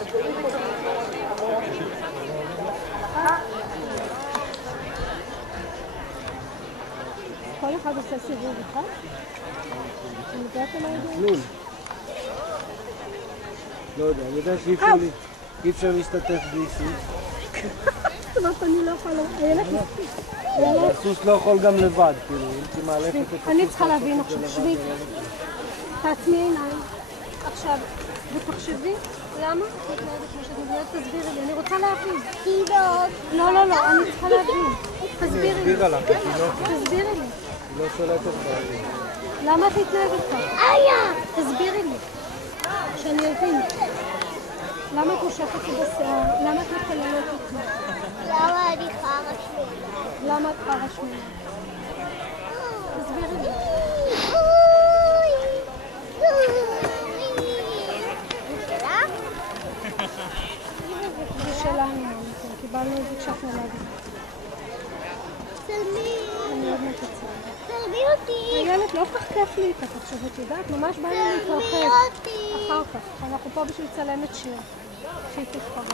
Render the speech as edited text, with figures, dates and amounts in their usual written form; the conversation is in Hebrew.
כל אחד עושה סיבוב אחד? אני יודעת על הידוע? כלום. לא יודע, אני יודע שאי אפשר להשתתף בלי סוס. זאת אומרת, אני לא יכולה... הסוס לא יכול גם לבד, כאילו, אם תמאלפת את הסוס... אני צריכה להבין עכשיו, שבי. תעצמי עיניים. עכשיו, ותחשבי, למה? תסבירי לי, אני רוצה להבין. לא, לא, לא, אני צריכה להבין. תסבירי לי. הסבירה לך, תסבירי לי. היא לא שולטת בעלים. למה את מתנהגת כך? תסבירי לי. שאני אבין. למה את מושכת אותי בשיער? למה את מקללת אותי? למה אני חרא שמנה? למה את חרא שמנה? תסבירי לי. זה שלנו, קיבלנו את זה כשאת נולדת. צלמי. אני עוד מקצר. צלמי אותי. הילד לא כל כך כיף לי איתך, עכשיו את יודעת, ממש בא לי להתרחב. אחר כך, אנחנו פה בשביל לצלם את שיר. שהיא תתחרב.